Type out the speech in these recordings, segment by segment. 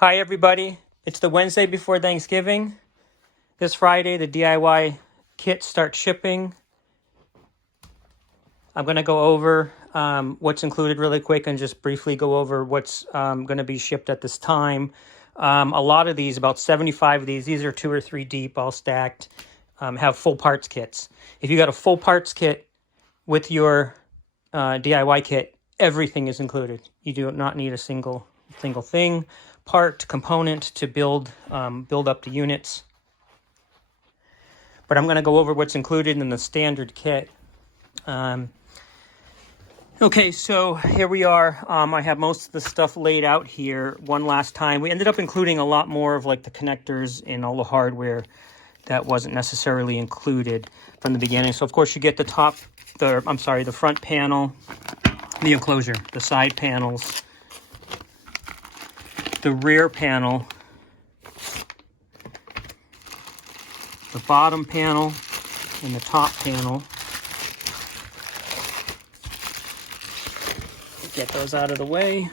Hi, everybody. It's the Wednesday before Thanksgiving. This Friday, the DIY kits start shipping. I'm going to go over what's included really quick and just briefly go over what's going to be shipped at this time. A lot of these, about 75 of these are 2 or 3 deep, all stacked, have full parts kits. If you got a full parts kit with your DIY kit, everything is included. You do not need a single thing, part, component to build up the units. But I'm going to go over what's included in the standard kit. Okay, so here we are. I have most of the stuff laid out here one last time. We ended up including a lot more of like the connectors and all the hardware that wasn't necessarily included from the beginning. So of course you get the front panel, the enclosure, the side panels, the rear panel, the bottom panel, and the top panel. Get those out of the way.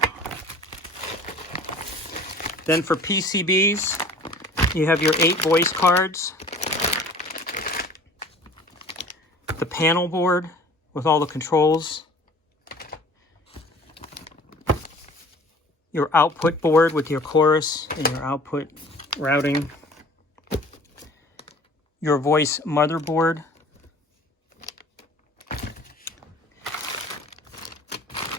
Then for PCBs, you have your 8 voice cards, the panel board with all the controls, your output board with your chorus and your output routing, your voice motherboard,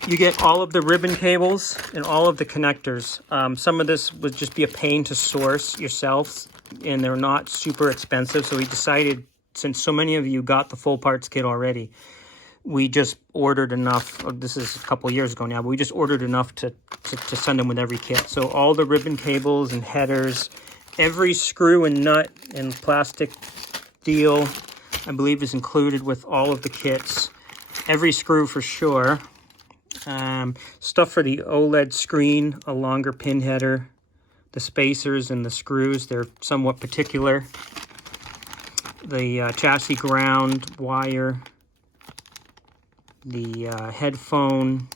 you get all of the ribbon cables and all of the connectors. Some of this would just be a pain to source yourselves, and they're not super expensive. So we decided, since so many of you got the full parts kit already, we just ordered enough. This is a couple of years ago now, but we just ordered enough to send them with every kit. So all the ribbon cables and headers, every screw and nut and plastic deal, I believe, is included with all of the kits. Every screw for sure. Stuff for the OLED screen, a longer pin header, the spacers and the screws, they're somewhat particular. The chassis ground wire, the headphone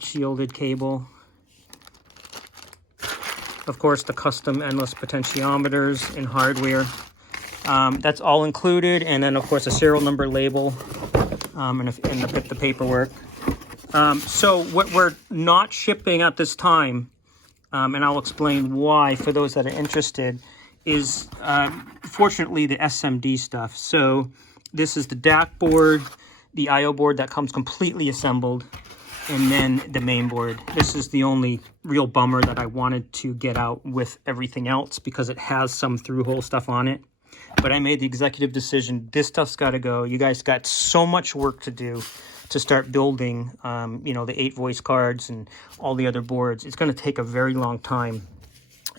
shielded cable. Of course, the custom endless potentiometers and hardware. That's all included, and then of course a serial number label. And the paperwork. So what we're not shipping at this time, and I'll explain why for those that are interested, is fortunately the SMD stuff. So this is the DAC board, the IO board that comes completely assembled, and then the main board. This is the only real bummer that I wanted to get out with everything else because it has some through-hole stuff on it. But I made the executive decision, this stuff's got to go. You guys got so much work to do to start building, the 8 voice cards and all the other boards. It's going to take a very long time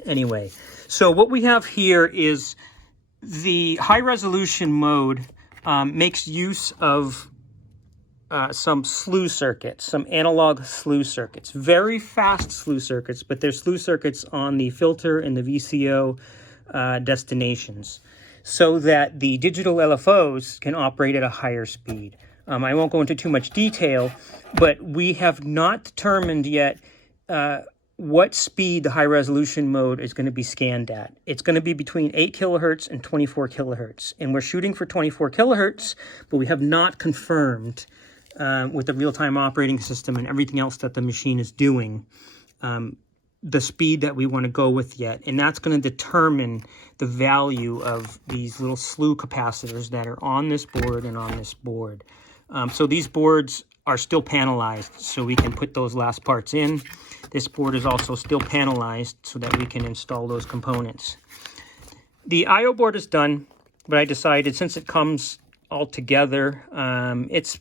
anyway. So what we have here is the high resolution mode makes use of some slew circuits, some analog slew circuits. Very fast slew circuits, but they're slew circuits on the filter and the VCO destinations, so that the digital LFOs can operate at a higher speed. I won't go into too much detail, but we have not determined yet what speed the high-resolution mode is going to be scanned at. It's going to be between 8 kilohertz and 24 kilohertz, and we're shooting for 24 kilohertz, but we have not confirmed with the real-time operating system and everything else that the machine is doing the speed that we want to go with yet, and that's going to determine the value of these little slew capacitors that are on this board and on this board. So these boards are still panelized, so we can put those last parts in. This board is also still panelized so that we can install those components. The IO board is done, but I decided since it comes all together, it's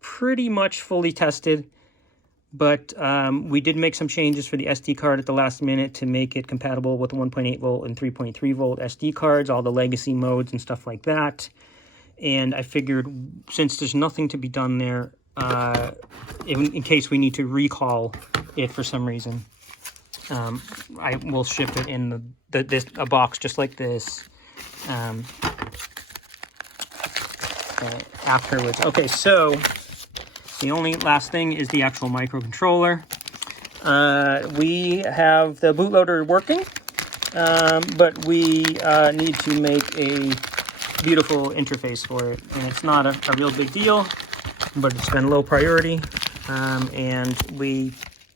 pretty much fully tested. But we did make some changes for the SD card at the last minute to make it compatible with 1.8 volt and 3.3 volt SD cards, all the legacy modes and stuff like that. And I figured since there's nothing to be done there, in case we need to recall it for some reason, I will ship it in a box just like this afterwards. Okay, so the only last thing is the actual microcontroller. We have the bootloader working, but we need to make a beautiful interface for it. And it's not a real big deal, but it's been low priority. And we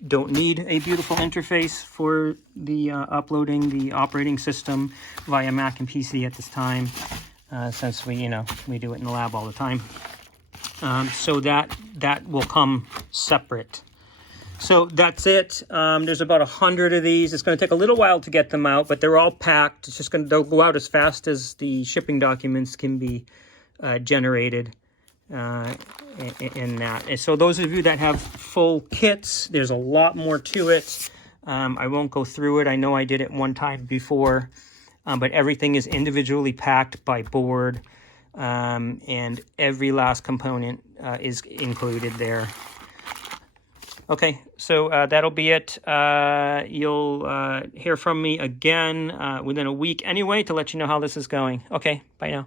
don't need a beautiful interface for the uploading the operating system via Mac and PC at this time, since we do it in the lab all the time. So that will come separate. So that's it. There's about 100 of these. It's going to take a little while to get them out, but they're all packed. It's just they'll go out as fast as the shipping documents can be generated in that. And so those of you that have full kits, there's a lot more to it. I won't go through it. I know I did it one time before, but everything is individually packed by board, and every last component is included there. Okay, so that'll be it. You'll hear from me again within a week anyway to let you know how this is going. Okay, bye now.